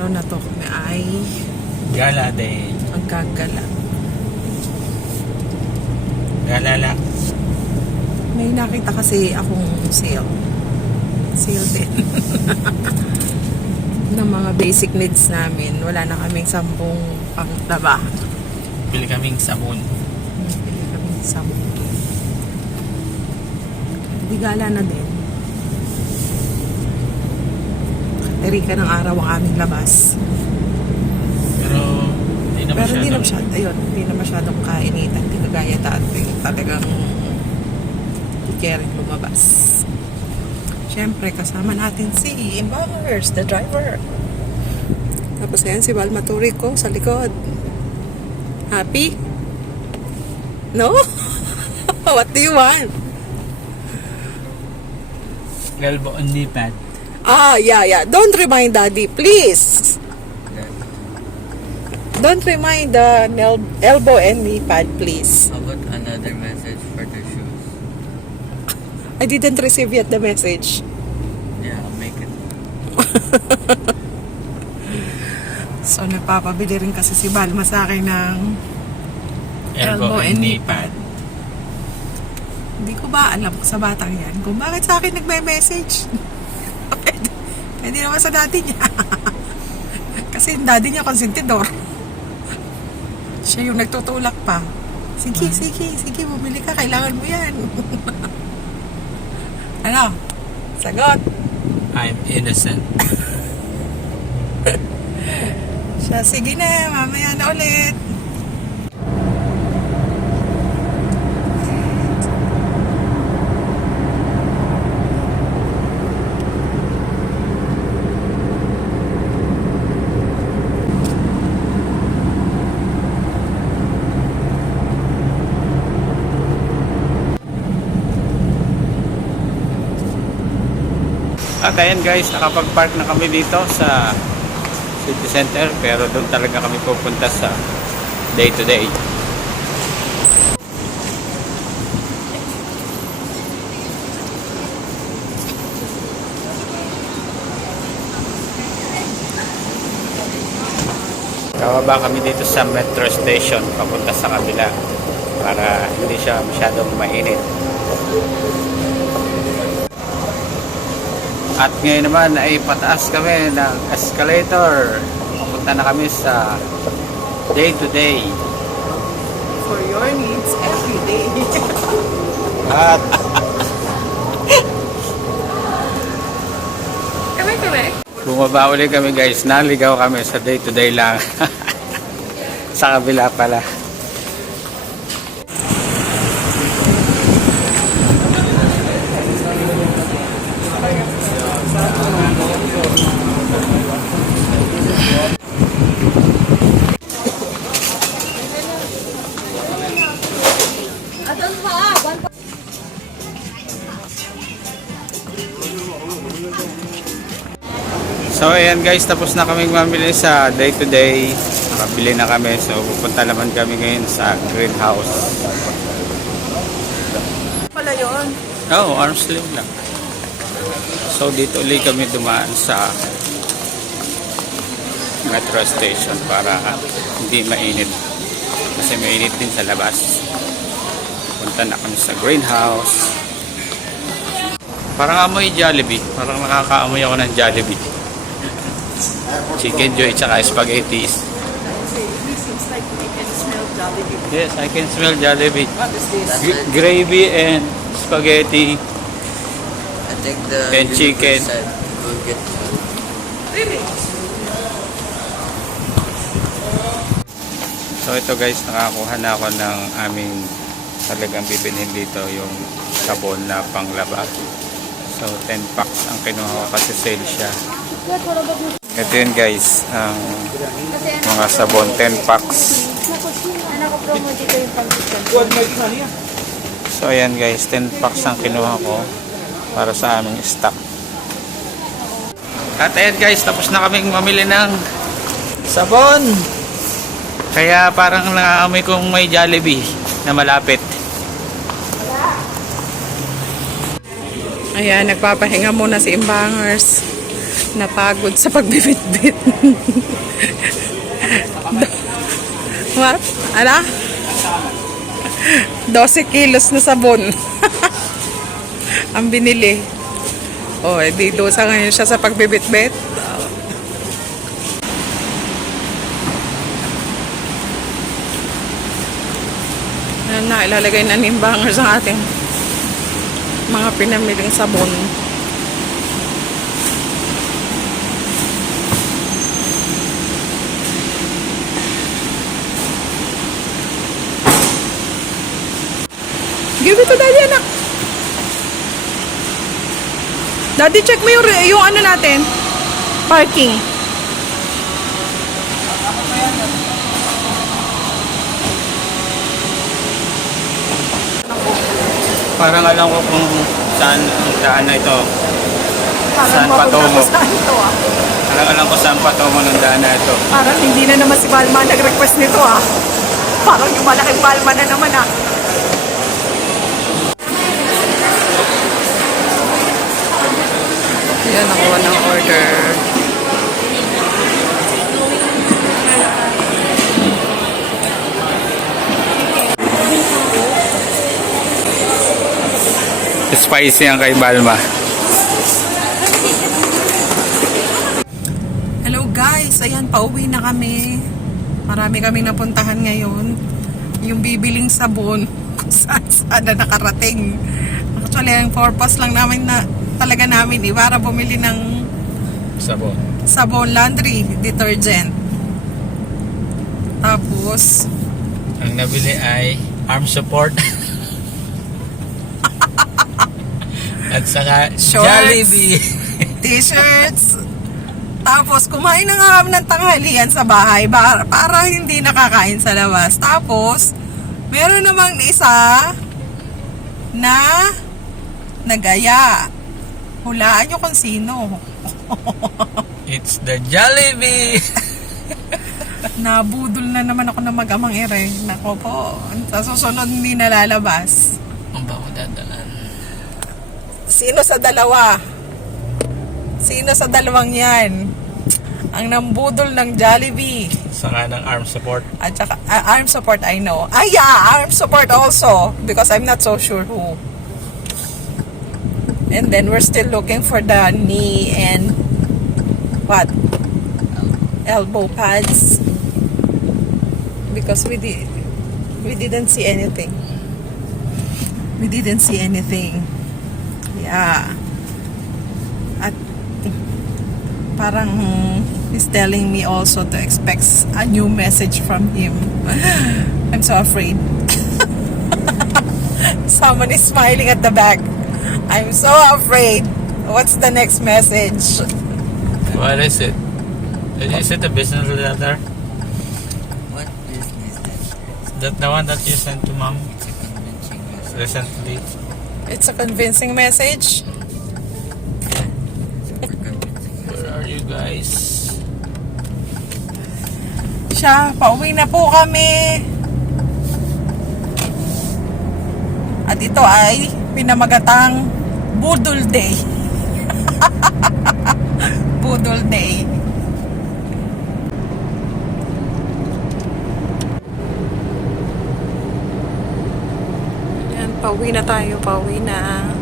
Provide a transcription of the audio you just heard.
araw na to kami ay Gala din. magkagala. Gala lang. May nakita kasi akong sale. Sale din. ng mga basic needs namin. Wala na kaming sampung pangtaba. Bili kaming sabon. Bili kaming sampung. Di gala na din. Terika ng araw ang aming labas. Pero hindi na Pero hindi na masyado. masyado, ayun, hindi na masyadong kainitan. Hindi kagaya dati. Talagang hindi kaya rin lumabas. Siyempre, kasama natin si Imbangers, the driver. Tapos ayan si Val Maturico sa likod. Happy? No? What do you want? Elbow on pad. Ah, yeah, yeah. Don't remind daddy, please. Don't remind the el- elbow and knee pad, please. How about another message for the shoes? I didn't receive yet the message. Yeah, I'll make it. So, nagpapabili rin kasi si Balma sa akin ng Elbow, and knee pad. Hindi ko ba alam sa batang yan kung bakit sa akin nagme-message. pwede naman sa daddy niya. kasi yung daddy niya konsentidor. Siya yung nagtutulak pa. Sige, sige, sige, bumili ka. Kailangan mo yan. ano? Sagot. I'm innocent. Siya, sige na, mamaya na ulit. At ayan guys, nakapag-park na kami dito sa city center pero doon talaga kami pupunta sa day to day. Kawaba kami dito sa metro station papunta sa kabila para hindi siya masyadong mainit. At ngayon naman ay pataas kami ng escalator. Papunta na kami sa day to day. For your needs every day. At kami, kami. bumaba ulit kami guys. Naligaw kami sa day to day lang. sa kabila pala. So ayan guys, tapos na kaming mamili sa day to day. Nakabili na kami. So pupunta naman kami ngayon sa greenhouse. Pala yun. Oh, arms slim lang. So dito ulit kami dumaan sa metro station para hindi mainit. Kasi mainit din sa labas. Punta na kami sa greenhouse. Parang amoy Jollibee. Parang nakakaamoy ako ng Jollibee. Chicken joy tsaka spaghettis. seems like we can smell Jollibee. Yes, I can smell Jollibee. What is this? G- gravy and spaghetti. I think the And chicken. said we'll get one. Really? So ito guys, nakakuha na ako ng aming talagang bibilhin dito yung sabon na panglaba. So 10 packs ang kinuha ko kasi sale siya. Ito yun guys, ang mga sabon 10 packs. So ayan guys, 10 packs ang kinuha ko para sa aming stock. At ayan guys, tapos na kaming mamili ng sabon. Kaya parang nakaamoy kong may Jollibee na malapit. Ayan, nagpapahinga muna si Imbangers. Napagod sa pagbibitbit. What? Ala? 12 kilos na sabon. Ang binili. Oh, edi dosa ngayon siya sa pagbibitbit. Ayan na, ilalagay na ni Imbangers ang ating mga pinamiling sabon. Give it to daddy, anak. Daddy, check mo yung, yung ano natin. Parking. Parang alam ko kung saan ang daan na ito. Saan mapunta patungo? Saan ito ah? Parang alam ko saan patungo ng daan na ito. Parang hindi na naman si Balma nag-request nito ah. Parang yung malaking Balma na naman ah. Yan, nakuha ng order. Spicy ang kay Balma. Hello guys, ayan, pauwi na kami. Marami kaming napuntahan ngayon. Yung bibiling sabon, kung saan saan na nakarating. Actually, ang purpose lang namin na talaga namin eh, para bumili ng Sabon. sabon laundry detergent. Tapos, Ang nabili ay arm support. At saka Shorts. Jollibee. t-shirts. Tapos, kumain na nga kami ng tanghalian sa bahay para, para hindi nakakain sa labas. Tapos, meron namang isa na nagaya. Hulaan nyo kung sino. It's the Jollibee. Nabudol na naman ako na mag-amang ere. Nako po, sa susunod hindi nalalabas. Ang ba dadalan? Sino sa dalawa? Sino sa dalawang yan? Ang nambudol ng Jollibee. Saka ng arm support. At saka, uh, arm support, I know. Ah, yeah, arm support also. Because I'm not so sure who. And then we're still looking for the knee and what? Elbow pads. Because we did, we didn't see anything. We didn't see anything. Yeah. At parang he's telling me also to expect a new message from him. I'm so afraid. Someone is smiling at the back. I'm so afraid. What's the next message? What is it? Is it a business letter? What business is That the one that you sent to mom It's a convincing message. recently? It's a convincing message. Super convincing message. Where are you guys? Siya, pauwi na po kami. At ito ay pinamagatang Budol Day. Budol Day. Yan, pauwi na tayo, pauwi na.